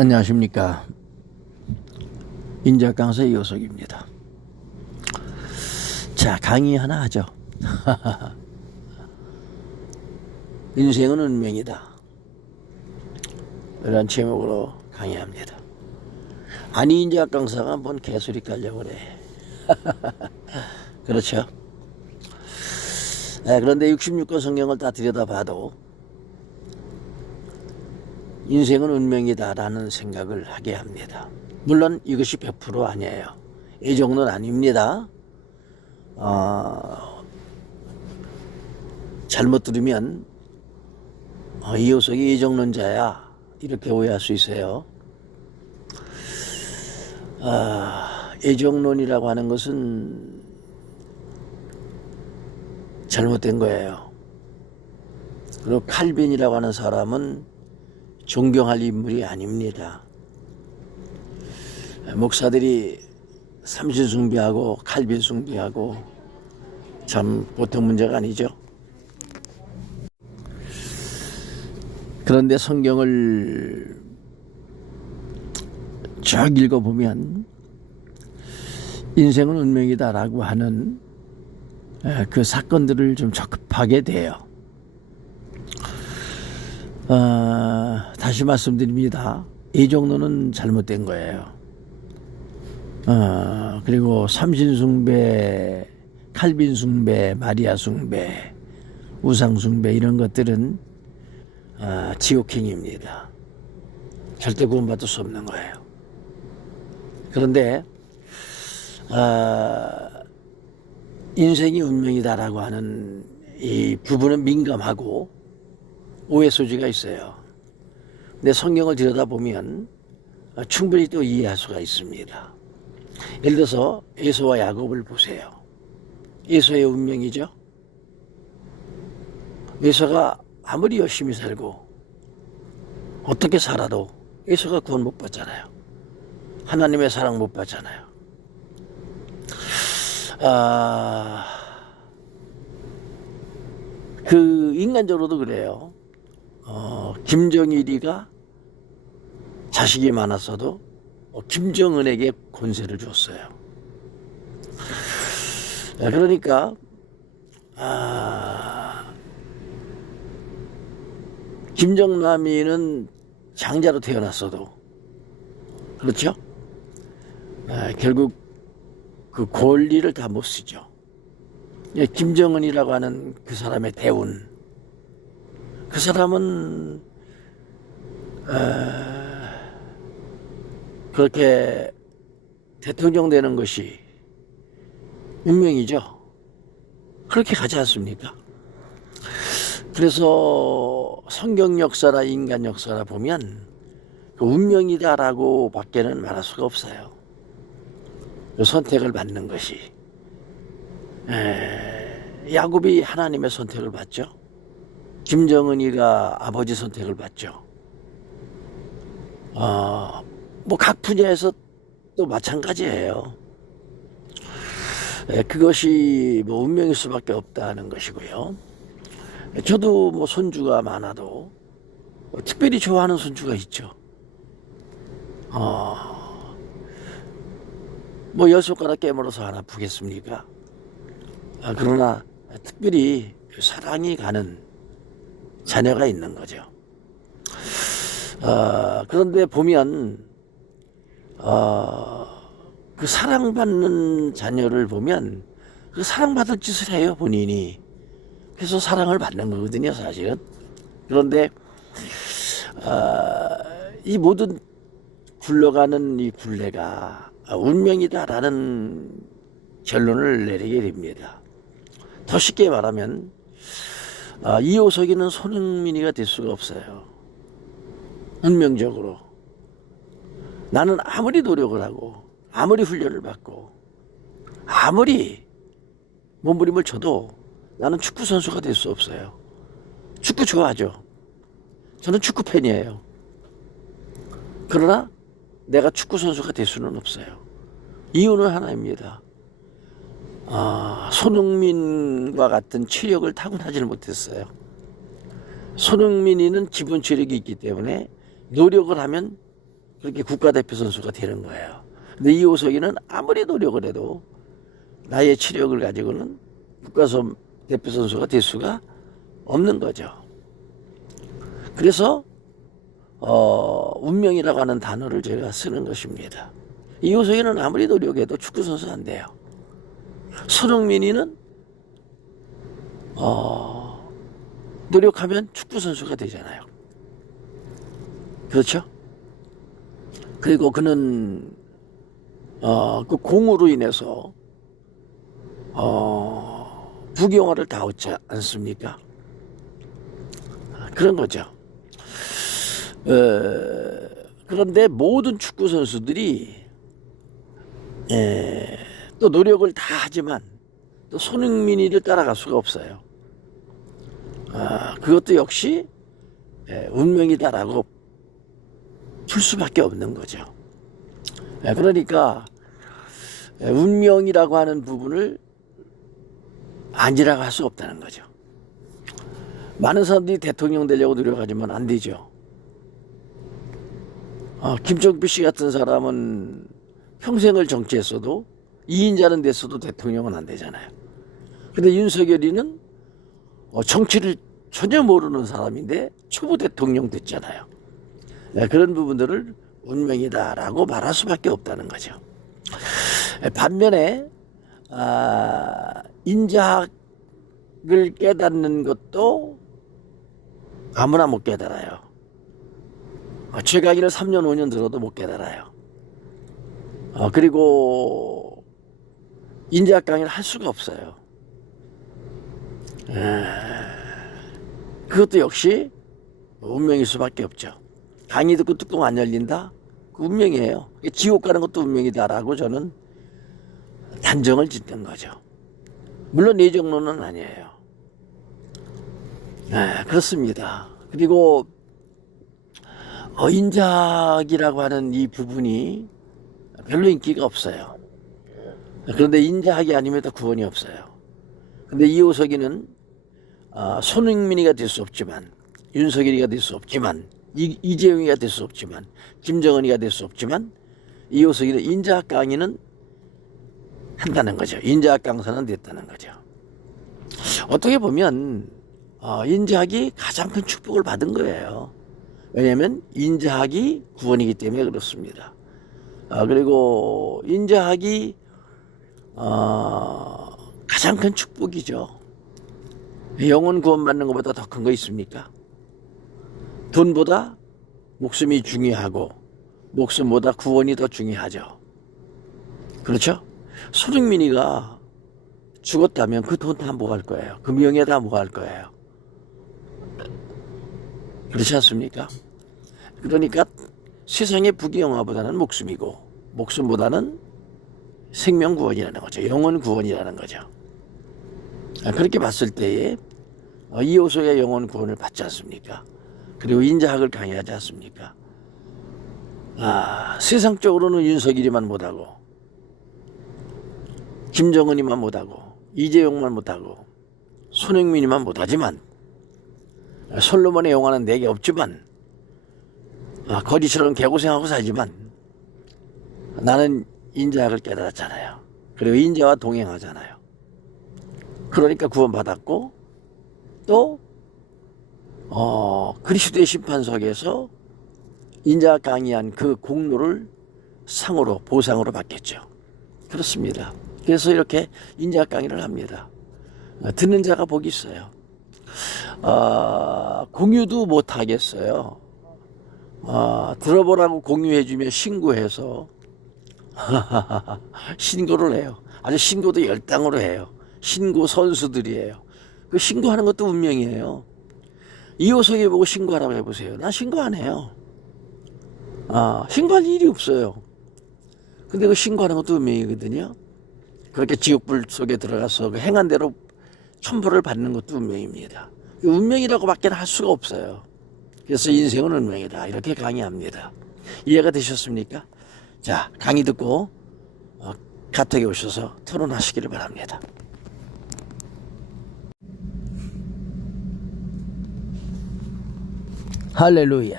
안녕하십니까. 인자 강사 이호석입니다. 자, 강의 하나 하죠. 인생은 운명이다, 이런 제목으로 강의합니다. 아니, 인자 강사가 뭔 개소리 깔려고 그래. 그렇죠. 그런데 66권 성경을 다 들여다봐도 인생은 운명이다라는 생각을 하게 합니다. 물론 이것이 100% 아니에요. 이 정도는 아닙니다. 잘못 들으면 이호석이 이정론자야, 이렇게 오해할 수 있어요. 이정론이라고 하는 것은 잘못된 거예요. 그리고 칼빈이라고 하는 사람은 존경할 인물이 아닙니다. 목사들이 삼신 숭배하고 칼빈 숭배하고 참 보통 문제가 아니죠. 그런데 성경을 쭉 읽어보면 인생은 운명이다라고 하는 그 사건들을 좀 적합하게 돼요. 다시 말씀드립니다. 이 정도는 잘못된 거예요. 그리고 삼신숭배, 칼빈숭배, 마리아숭배, 우상숭배, 이런 것들은 지옥행입니다. 절대 구원받을 수 없는 거예요. 그런데 인생이 운명이다라고 하는 이 부분은 민감하고 오해 소지가 있어요. 근데 성경을 들여다보면 충분히 또 이해할 수가 있습니다. 예를 들어서 에서와 야곱을 보세요. 에서의 운명이죠. 에서가 아무리 열심히 살고 어떻게 살아도 에서가 구원 못 받잖아요. 하나님의 사랑 못 받잖아요. 그 인간적으로도 그래요. 김정일이가 자식이 많았어도 김정은에게 권세를 줬어요. 그러니까 김정남이는 장자로 태어났어도 그렇죠. 결국 그 권리를 다 못 쓰죠. 김정은이라고 하는 그 사람의 대운, 그 사람은 그렇게 대통령 되는 것이 운명이죠. 그렇게 가지 않습니까? 그래서 성경 역사나 인간 역사나 보면 그 운명이다라고 밖에는 말할 수가 없어요. 그 선택을 받는 것이. 야곱이 하나님의 선택을 받죠. 김정은이가 아버지 선택을 받죠. 뭐 각 분야에서 또 마찬가지예요. 그것이 뭐 운명일 수밖에 없다는 것이고요. 저도 뭐 손주가 많아도 특별히 좋아하는 손주가 있죠. 뭐 10손가락 깨물어서 하나 아프겠습니까? 그러나 특별히 사랑이 가는 자녀가 있는 거죠. 그런데 보면 그 사랑받는 자녀를 보면 그 사랑받을 짓을 해요, 본인이. 그래서 사랑을 받는 거거든요, 사실은. 그런데 이 모든 굴러가는 이 굴레가 운명이다라는 결론을 내리게 됩니다. 더 쉽게 말하면 이호석이는 손흥민이가 될 수가 없어요. 운명적으로. 나는 아무리 노력을 하고 아무리 훈련을 받고 아무리 몸부림을 쳐도 나는 축구 선수가 될 수 없어요. 축구 좋아하죠. 저는 축구 팬이에요. 그러나 내가 축구 선수가 될 수는 없어요. 이유는 하나입니다. 손흥민과 같은 체력을 타고나지를 못했어요. 손흥민이는 기본 체력이 있기 때문에 노력을 하면 그렇게 국가대표 선수가 되는 거예요. 근데 이호석이는 아무리 노력을 해도 나의 치력을 가지고는 국가대표 선수가 될 수가 없는 거죠. 그래서 운명이라고 하는 단어를 제가 쓰는 것입니다. 이호석이는 아무리 노력해도 축구선수 안 돼요. 손흥민이는 노력하면 축구선수가 되잖아요. 그렇죠? 그리고 그는 그 공으로 인해서 부경화를 다 얻지 않습니까? 그런 거죠. 그런데 모든 축구 선수들이 또 노력을 다 하지만 또 손흥민이를 따라갈 수가 없어요. 그것도 역시 운명이다라고 풀 수밖에 없는 거죠. 그러니까 운명이라고 하는 부분을 아니라고 할 수 없다는 거죠. 많은 사람들이 대통령 되려고 노력하지만 안 되죠. 김종필 씨 같은 사람은 평생을 정치했어도 2인자는 됐어도 대통령은 안 되잖아요. 근데 윤석열이는 정치를 전혀 모르는 사람인데 초보 대통령 됐잖아요. 그런 부분들을 운명이다라고 말할 수밖에 없다는 거죠. 반면에 인자학을 깨닫는 것도 아무나 못 깨달아요. 최강의를 3년 5년 들어도 못 깨달아요. 그리고 인자학 강의를 할 수가 없어요. 그것도 역시 운명일 수밖에 없죠. 강의 듣고 뚜껑 안 열린다? 그 운명이에요. 지옥 가는 것도 운명이다라고 저는 단정을 짓는 거죠. 물론 예정론은 아니에요. 그렇습니다. 그리고 인자학이라고 하는 이 부분이 별로 인기가 없어요. 그런데 인자학이 아니면 또 구원이 없어요. 근데 이호석이는 손흥민이가 될 수 없지만, 윤석열이가 될 수 없지만, 이재용이가 될 수 없지만, 김정은이가 될 수 없지만, 이호석이는 인자학 강의는 한다는 거죠. 인자학 강사는 됐다는 거죠. 어떻게 보면 인자학이 가장 큰 축복을 받은 거예요. 왜냐하면 인자학이 구원이기 때문에 그렇습니다. 그리고 인자학이 가장 큰 축복이죠. 영혼 구원받는 것보다 더 큰 거 있습니까? 돈보다 목숨이 중요하고 목숨보다 구원이 더 중요하죠. 그렇죠? 손흥민이가 죽었다면 그 돈 다 뭐 할 거예요? 그 명예 다 뭐 할 거예요? 그렇지 않습니까? 그러니까 세상의 부귀영화보다는 목숨이고 목숨보다는 생명 구원이라는 거죠. 영혼 구원이라는 거죠. 그렇게 봤을 때에 이호석의 영혼 구원을 받지 않습니까? 그리고 인자학을 강의하지 않습니까? 세상적으로는 윤석열이만 못하고 김정은이만 못하고 이재용만 못하고 손흥민이만 못하지만 솔로몬의 영화는 내게 없지만 거지처럼 개고생하고 살지만 나는 인자학을 깨달았잖아요. 그리고 인자와 동행하잖아요. 그러니까 구원받았고 또 그리스도의 심판석에서 인자학 강의한 그 공로를 상으로 보상으로 받겠죠. 그렇습니다. 그래서 이렇게 인자학 강의를 합니다. 듣는 자가 복이 있어요. 공유도 못 하겠어요. 들어보라고 공유해주면 신고해서 신고를 해요. 아주 신고도 열당으로 해요. 신고 선수들이에요. 그 신고하는 것도 운명이에요. 이호석이 보고 신고하라고 해보세요. 나 신고 안 해요. 신고할 일이 없어요. 근데 그 신고하는 것도 운명이거든요. 그렇게 지옥불 속에 들어가서 그 행한 대로 천벌을 받는 것도 운명입니다. 운명이라고 밖에 할 수가 없어요. 그래서 인생은 운명이다. 이렇게 강의합니다. 이해가 되셨습니까? 자, 강의 듣고 가택에 오셔서 토론하시기를 바랍니다. 할렐루야.